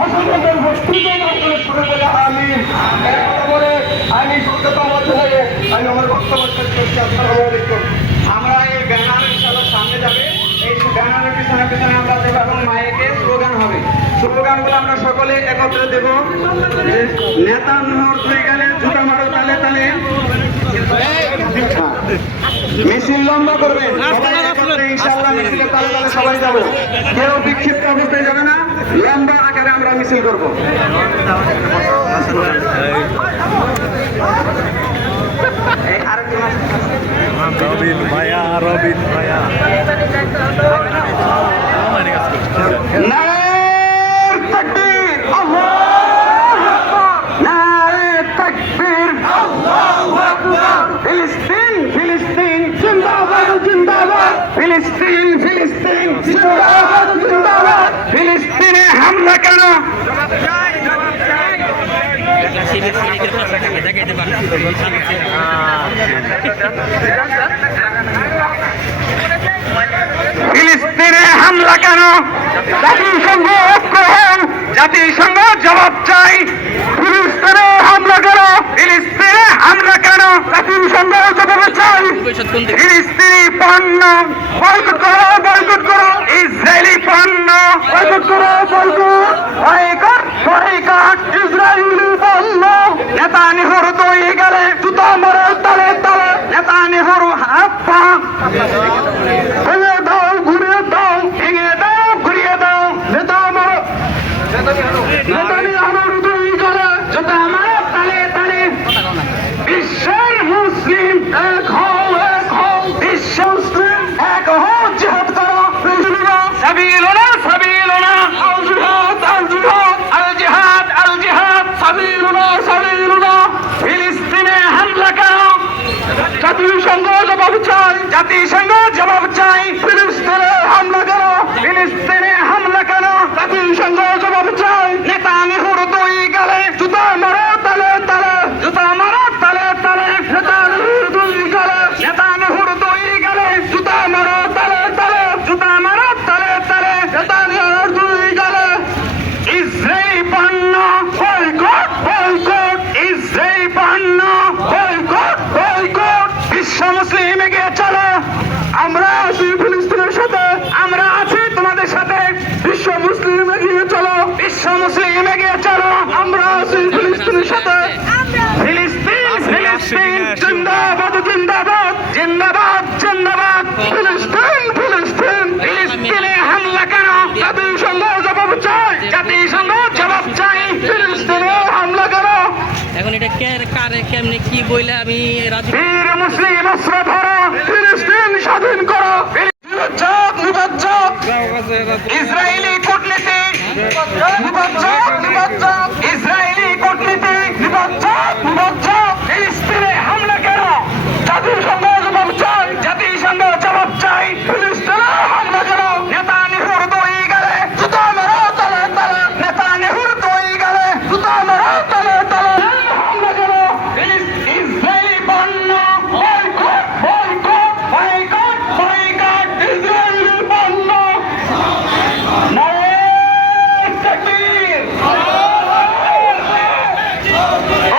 শাসনের বস্তুতে শুরু করে আমিন বলে আমি সত্যতার মধ্যে হয়ে আমি আমার বক্তব্য শেষ করছি। আসসালামু আলাইকুম। আমরা এই ব্যানার ইনশাআল্লাহ সামনে যাবে, এই ব্যানারের পিছনে পিছনে আমরা দেবো এবং মাইকে স্লোগান হবে। স্লোগানগুলো আমরা সকলে একত্রে দেব। নেতা নহর হয়ে গেলে জুতা মারো তালে তালে, মিছিল লম্বা করবেন ইনশাআল্লাহ। মিছিলে তালে তালে সবাই যাবো, কেউ বিক্ষিপ্ত অবস্থায় যাবে না, লম্বা আকারে আমরা মিছিল করবো। রবিন ভাইয়া নারে তাকবীর, আল্লাহু আকবার, নারে তাকবীর, আল্লাহু আকবার। ফিলিস্তিন ফিলিস্তিন জিন্দাবাদ জিন্দাবাদ, ফিলিস্তিন ফিলিস্তিন জিন্দাবাদ জিন্দাবাদ। ফিলিস্তিনে হামলা কেন? ফিলিস্তিনে হামলা কেন? জাতিসংঘ ঐক্য হন, জাতিসংঘ জবাব চাই। ফিলিস্তিনে হামলা কেন? ফিলিস্তিনে হামলা কেন? জাতিসংঘ জবাব চাই। ফিলিস্তিনি পণ্য বয়কট করো বয়কট করো, ইসরায়েলি পণ্য বয়কট করো বয়কট বয়কট বয়কট। ইসরায়েলি পণ্য নেতানিয়াহুর দুই গেলে জুতা মারো তালে তালে, নেতানিয়াহুর হাত পা ভেঙে দাও ঘুরিয়ে দাও, ভেঙে দাও ঘুরিয়ে দাও। নেতা মারো নেতানিয়াহুর দুই গেলে জুতা মারো তালে তালে। বিশ্বের মুসলিম এক হও এক হও, বিশ্ব মুসলিম এক হও, জিহাদ করো সাবিলুনা সাবিলুনা, আল জিহাদ আল জিহাদ, আল জিহাদ আল জিহাদ, সাবিলুনা সাবিলুনা। ফিলিস্তিনে হামলা কেন? জাতিসংঘ জবাব চাই, জাতিসংঘ জবাব চাই। ফিলিস্তিনে হামলা কেন? ফিলিস্তিনে হামলা কেন? জাতিসংঘ জবাব চাই। নেতানিয়াহুর দুই গালে জুতা মারো তালে তালে, জুতা মারো তালে তালে। নেতানিয়াহুর দুই গালে, নেতানিয়াহুর দুই গালে জুতা মারো তালে তালে, জুতা মারো তালে তালে। নেতানিয়াহুর দুই গালে। ইসরায়েলি পণ্য বয়কট বয়কট, ইসরায়েলি পণ্য বয়কট বয়কট। বিশ্ব মুসলিম এগিয়ে চলো, আমরা আছি ফিলিস্তিনের সাথে, আমরা আছি তোমাদের সাথে। বিশ্ব মুসলিম এগিয়ে চলো, বিশ্ব মুসলিম এগিয়ে চলো, আমরা আছি ফিলিস্তিনের সাথে। ফিলিস্তিন ফিলিস্তিন জিন্দাবাদ জিন্দাবাদ জিন্দাবাদ জিন্দাবাদ। ফিলিস্তিন ফিলিস্তিন ফিলিস্তিনে হামলা কেন? জাতিসংঘ জবাব চাই, জাতিসংঘ জবাব চাই। ফিলিস্তিনে হামলা কেন? এখন এটা কারে কেমনে কি বইলে আমি রাজি। বীর মুসলিম অস্ত্র ধরো, ফিলিস্তিন স্বাধীন করো। নিবজ্জক নিবজ্জক, ইসরায়েলি কূটনীতি নিবজ্জক নিবজ্জক, ইসরায়েলি কূটনীতি নিবজ্জক নিবজ্জক। ফিলিস্তিনে হামলা কেন? জাতিসংঘ জবাব চাই, জাতিসংঘ জবাব চাই। ফিলিস্তিনে হামলা কেন? নেতানিয়াহুর দুই গেলে জুতা মারো তালে তালে, নেতানিয়াহুর দুই গেলে জুতা মারো তালে তালে। হামলা কেন? ইসরায়েলি পণ্য boycott boycott boycott boycott, Israeli পণ্য। নারে তাকবীর,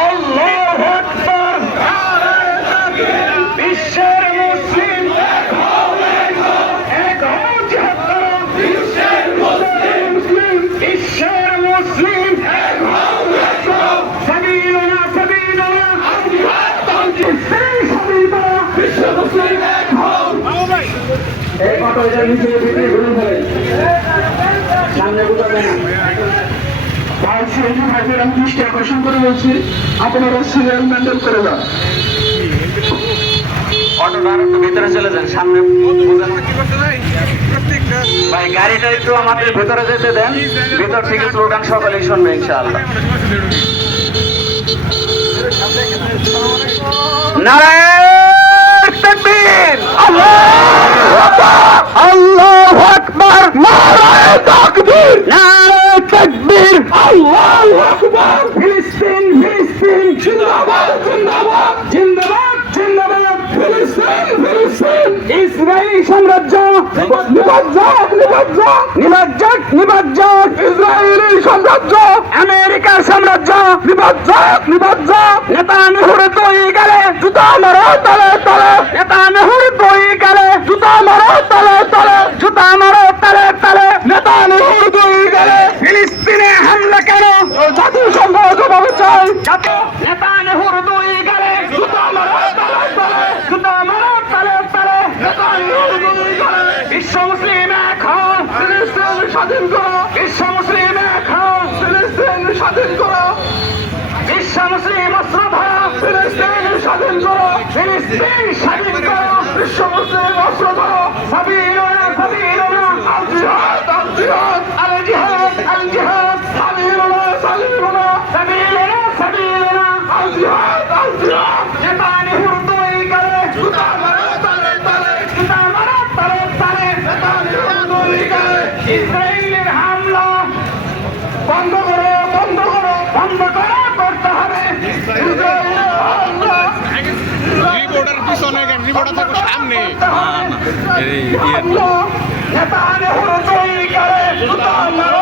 আল্লাহু আকবার। বিশ্বের মুসলিম এক হও এক হও, এক হও, জিহাদ করো। বিশ্বের মুসলিম বিশ্বের মুসলিম এক হও এক হও, সাবিলুনা সাবিলুনা, আল জিহাদ আল জিহাদ, সাবিলুনা। বিশ্ব মুসলিম এক হও। এই ফটো এটা নিচে ভিডিও ঘুরে ফেলে সামনে বুঝাবে না। আমি দৃষ্টি আকর্ষণ করে বলছি, আপনারা সিরিয়াল মেনটেন করে যান। অটোটা একটু ভেতরে চলে যান, সামনে ভাই গাড়িটা একটু আমাদের ভেতরে যেতে দেন, ভেতর থেকে স্লোগান সকলেই শুনবে ইনশাআল্লাহ। নারে তাকবীর, আল্লাহু আকবার, আল্লাহু আকবার, নারে তাকবীর, নারে তাকবীর, আল্লাহু আকবার। ফিলিস্তিন ফিলিস্তিন জিন্দাবাদ জিন্দাবাদ জিন্দাবাদ জিন্দাবাদ। ফিলিস্তিন ফিলিস্তিন ইসরায়েলি সাম্রাজ্য নিবজ্জক নিবজ্জক নিবজ্জক নিবজ্জক ইসরায়েলি সাম্রাজ্য আমেরিকার সাম্রাজ্য নিবজ্জক নিবজ্জক নেতানিয়াহুর দুই গালে জুতা মারো তলে তলে নেতানিয়াহুর দুই গালে জুতা মারো তলে তলে জুতা মারো তলে তলে নেতানিয়াহুর দুই গালে ফিলিস্তিনে হামলা কেন জাতিসংঘ জবাব চাই নেতানিয়াহুর দুই গালে জুতা মারো তলে তলে জুতা মারো তলে তলে নেতানিয়াহুর দুই গালে বিশ্ব মুসলিম এক হও ফিলিস্তিন স্বাধীন করো বিশ্ব মুসলিম এক হও ফিলিস্তিন স্বাধীন করো বিশ্ব মুসলিম অস্ত্র ধরো ফিলিস্তিন স্বাধীন করো ফিলিস্তিন স্বাধীন করো বিশ্ব মুসলিম অস্ত্র ধরো সাবিলুনা সাবিলুনা আল জিহাদ আল জিহাদ আল জিহাদ আল জিহাদ সাবিলুনা সাবিলুনা সাবিলুনা সাবিলুনা আল জিহাদ আল জিহাদ নেতানিয়াহুর দুই গালে জুতা মারো তলে তলে জুতা মারো তলে তলে নেতানিয়াহুর দুই গালে ইসরায়েলের হামলা বন্ধ করো বন্ধ করো বন্ধ করো করতে হবে ইসরায়েলের হামলা রিপোর্টার পিছনে কেন রিপোর্টার থাকো সামনে নেতানিয়াহুর দুই গালে জুতা মারো